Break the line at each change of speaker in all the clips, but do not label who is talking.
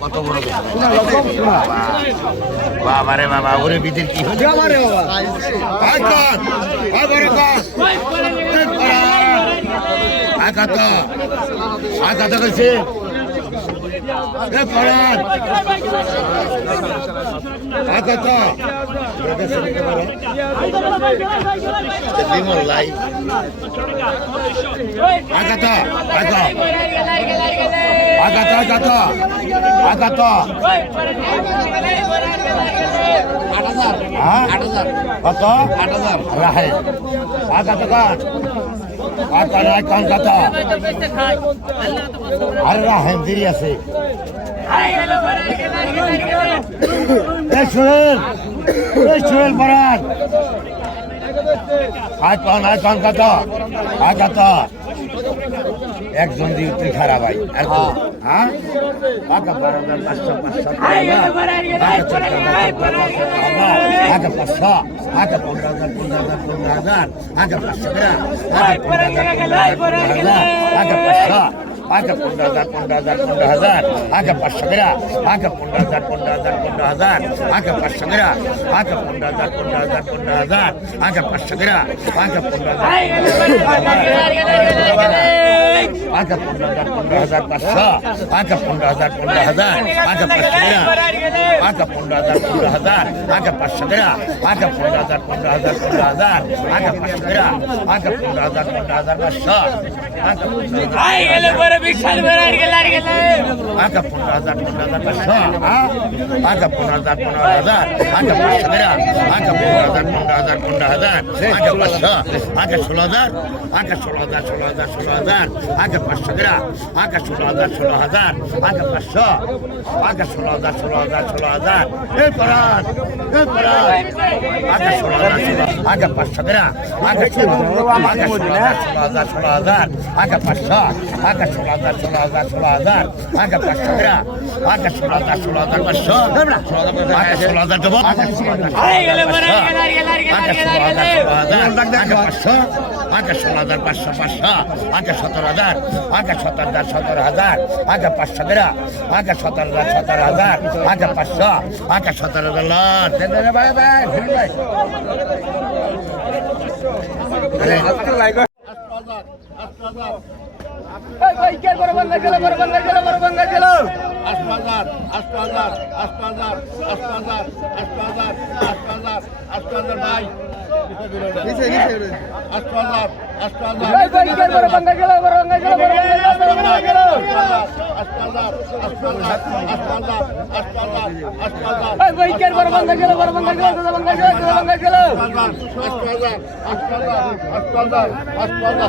কত বড় বাবা রে বাবা ওরে বিদের কি হলো বাবা রে কত আট হাজার আট হাজার আট হাজার আচ্ছা, আটা নাই কলকাতা আরে না হেমদিরি হ্যাঁ, আছে। সোহেল সোহেল পরান আজ পান আজ কলকাতা আজ एक এক জন্দি তুই খারাপ ভাই আর হ্যাঁ পাতা বারো হাজার পাঁচশো পাঁচশো হাজার পাঁচশো হাজার পনেরো হাজার পনেরো হাজার পনেরো হাজার হাজার পাঁচশো হাজার পনেরো হাজার পনেরো হাজার হাজার পাঁচশো आगे पंद्रह हज़ार पंद्रह हज़ार पंद्रह हज़ार आगे पाँच सगरा आगे पंद्रह हज़ार पंद्रह हज़ार पंद्रह हज़ार आगे पाँच सगरा आगे पंद्रह हज़ार पंद्रह हज़ार पंद्रह हज़ार आगे पाँच सगरा आगे पंद्रह हज़ार আগে পনেরো হাজার পনেরো হাজার পাঁচশো আগে পনেরো হাজার পনেরো হাজার আগে পনেরো হাজার পনেরো হাজার আগে পাঁচশো গ্রাম আগে পনেরো হাজার পনেরো হাজার পনেরো হাজার আগে পাঁচশো গ্রাম আগে পনেরো হাজার পনেরো হাজার পাঁচশো আগে পনেরো হাজার পনেরো হাজার পাঁচশো আগে পনেরো হাজার পনেরো হাজার আগে পাঁচশো গ্রাম আগে পনেরো হাজার পনেরো হাজার পনেরো হাজার আগে পাঁচশো আগে ষোলো হাজার আগে ষোলো হাজার ষোলো হাজার ষোলো হাজার আগে পাঁচশো গ্রাম আগে ষোলো হাজার ষোলো হাজার আগে পাঁচশো আগে ষোলো হাজার ষোলো হাজার ষোলো হাজার এই পরান এই পরান আগে ষোলো হাজার ষোলো আগে পাঁচশো গ্রাম আগে ষোলো আগে ষোলো হাজার ষোলো হাজার আগে পাঁচশো আগে ষোলো হাজার ষোলো হাজার ষোলো হাজার আগে পাঁচশো গ্রাম আগে ষোলো হাজার ষোলো হাজার পাঁচশো আগে ষোলো হাজার দেবো আগে ষোলো হাজার আগে ষোলো হাজার ষোলো হাজার আগে পাঁচশো আগে ষোলো হাজার পাঁচশো পাঁচশো আগে সতেরো হাজার আগে সতেরো হাজার সতেরো হাজার আগে পাঁচশো গ্রাম আগে সতেরো হাজার সতেরো হাজার আগে পাঁচশো আগে সতেরো হাজার ভাই ভাই ভাই। আট হাজার আট হাজার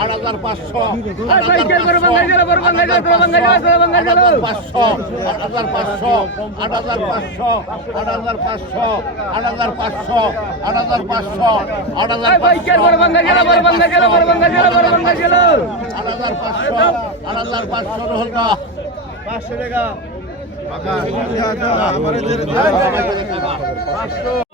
আট হাজার পাঁচশো আট হাজার পাঁচশো আট হাজার পাঁচশো আট হাজার পাঁচশো আট হাজার পাঁচশো আট হাজার পাঁচশো আট হাজার পাঁচশো আট হাজার পাঁচশো আট হাজার পাঁচশো হাজার পাঁচশো আট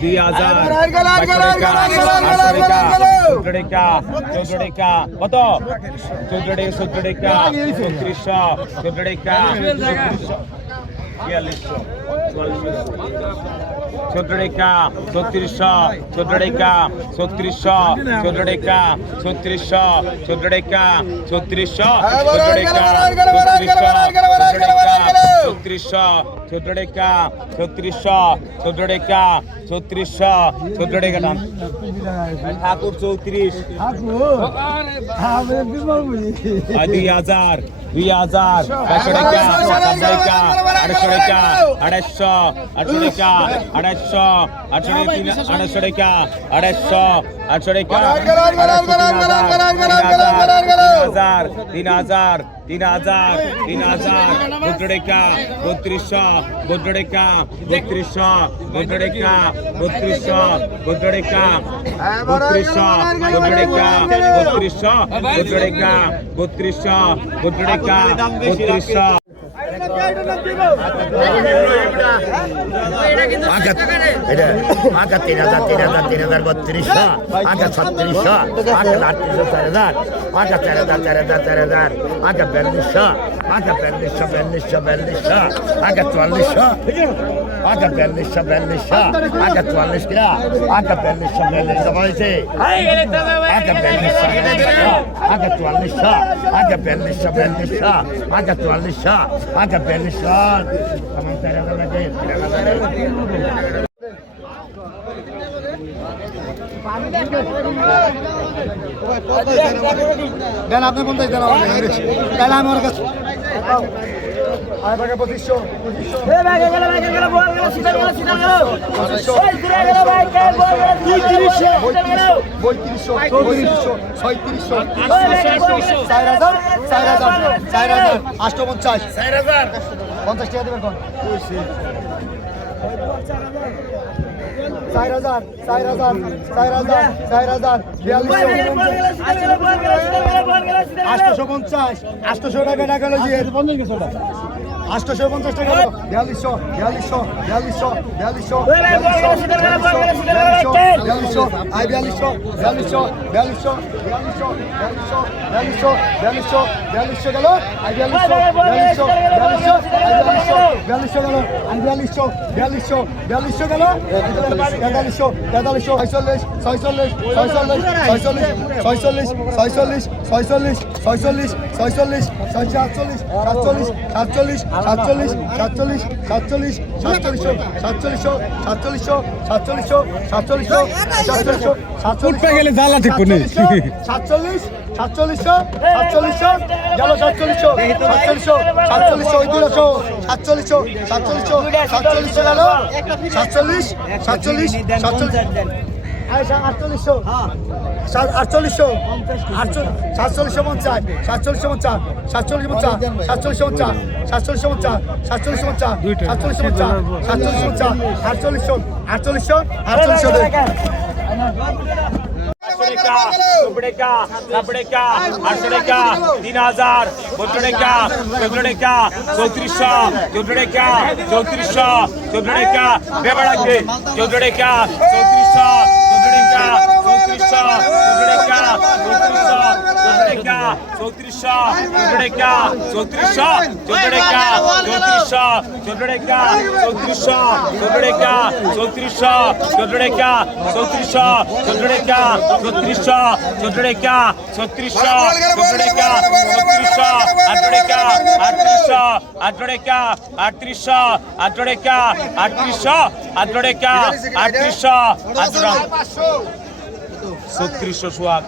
দুই হাজার চোদ্দ টাকা চোদ্দ টাকা কত চোদ্দ টাকা চোদ্দ টাকা ছত্রিশশো চোদ্দ টাকা ছত্রিশশো বিয়াল্লিশশো চোদ্দ টাকা ছত্রিশশো চোদ্দ টাকা ছত্রিশশো চোদ্দ টাকা ছত্রিশশো চোদ্দ টাকা ছত্রিশশো চোদ্দ টাকা দাম ঠাকুর চৌত্রিশ দুই হাজার দুই হাজার চারশো টাকা চারশো টাকা আড়াইশো টাকা আড়াইশো আটশো টাকা আড়াইশো আটশো টাকা তিন আড়াইশো টাকা আড়াইশো আটশো টাকা হাজার তিন হাজার তিন হাজার তিন হাজার বত্র টাকা বত্রিশশো বত্র টাকা বত্রিশশো বত্র টাকা বত্রিশশো বত্র টাকা বত্রিশশো বত্র টাকা বত্রিশশো।
আঁকা এটা আঁকা তিন হাজার তিন হাজার তিন হাজার বত্রিশশো আঁকা ছত্রিশশো আঁকা আটত্রিশশো চার হাজার আঁকা চার হাজার চার হাজার চার হাজার আঁকা বিয়াল্লিশশো আঁকা বিয়াল্লিশশো বিয়াল্লিশশো বিয়াল্লিশশো আঁকা চুয়াল্লিশশো আঁকা বিয়াল্লিশশো বিয়াল্লিশশো আঁকা চুয়াল্লিশ কিনা আঁকা বিয়াল্লিশশো বিয়াল্লিশশো বলেছে আঁকা বিয়াল্লিশশো আঁকা চুয়াল্লিশশো আঁকা বিয়াল্লিশশো বিয়াল্লিশশো আঁকা চুয়াল্লিশশো আঁকা বিয়াল্লিশশো আমার চার হাজার
দেন আপনি পঞ্চাশ দেন আমি ওর কাছে পঁচিশশো পঁয়ত্রিশশো চৌত্রিশশো ছয়ত্রিশশো চার হাজার চার হাজার চার হাজার আটশো পঞ্চাশ। পঞ্চাশ টাকা দেবেন কোন? চার হাজার চার হাজার চার হাজার চার হাজার আটশোশো পঞ্চাশ আটশোশো টাকা টাকা আটশোশো পঞ্চাশ টাকা বিয়াল্লিশশো বিয়াল্লিশশো বিয়াল্লিশশো বিয়াল্লিশশো বিয়াল্লিশশো বিয়াল্লিশশো আই বিয়াল্লিশশো বিয়াল্লিশশো বিয়াল্লিশশো বিয়াল্লিশশো বিয়াল্লিশশো বিয়াল্লিশশো বিয়াল্লিশশো গেল আই বিয়াল্লিশশো বিয়াল্লিশশো বিয়াল্লিশশো আই বিয়াল্লিশশো বিয়াল্লিশশো গেল আই বিয়াল্লিশশো বিয়াল্লিশশো বিয়াল্লিশশো গেল তেতাল্লিশশো তেতাল্লিশশো ছয়চল্লিশ ছয়চল্লিশ ছয়চল্লিশ ছয়চল্লিশ ছয়চল্লিশ ছয়চল্লিশ ছয়চল্লিশ ছয়চল্লিশ ছয়শো আটচল্লিশ সাতচল্লিশ সাতচল্লিশ সাতচল্লিশ সাতচল্লিশ সাতচল্লিশ সাতচল্লিশশো সাতচল্লিশশো সাতচল্লিশশো সাতচল্লিশশো সাতচল্লিশশো সাতচল্লিশশো সাতচল্লিশ গেলে জ্বালা ঠিক সাতচল্লিশ সাতচল্লিশশো সাতচল্লিশশো গেল সাতচল্লিশশো সাতচল্লিশশো সাতচল্লিশশো ওই দুশো সাতচল্লিশশো সাতচল্লিশশো সাতচল্লিশশো গেল সাতচল্লিশ সাতচল্লিশ সাতচল্লিশ আচ্ছা আটচল্লিশশো। সাত- আটচল্লিশশো। আটচল্লিশ সাতচল্লিশশো পঞ্চাশ সাতচল্লিশশো পঞ্চাশ সাতচল্লিশ পঞ্চাশ সাতচল্লিশশো পঞ্চাশ সাতচল্লিশশো পঞ্চাশ সাতচল্লিশশো পঞ্চাশ সাতচল্লিশশো পঞ্চাশ সাতচল্লিশশো পঞ্চাশ আটচল্লিশশো আটচল্লিশশো আটচল্লিশশো
আটশো টাকা নব্বই টাকা নব্বই টাকা আটশো টাকা তিন হাজার চোদ্দ টাকা চোদ্দ টাকা চৌত্রিশশো চোদ্দ টাকা চৌত্রিশশো চোদ্দ টাকা বেবা রাখবে চোদ্দ টাকা চৌত্রিশশো উগড়েকা চৌত্রিশশো চৌত্রিকা চৌত্রিশশো উগড়েকা চৌত্রিশশো চৌত্রিকা চৌত্রিশশো চৌত্রিকা চৌত্রিশশো চৌত্রিকা চৌত্রিশশো চৌত্রিকা চৌত্রিশশো চৌত্রিকা চৌত্রিশশো চৌত্রিকা চৌত্রিশশো চৌত্রিকা চৌত্রিশশো আটড়েকা আটত্রিশশো আটড়েকা আটত্রিশশো আটড়েকা আটত্রিশশো আটড়েকা আটত্রিশশো আটরাম ছত্রিশশো সোয়াদ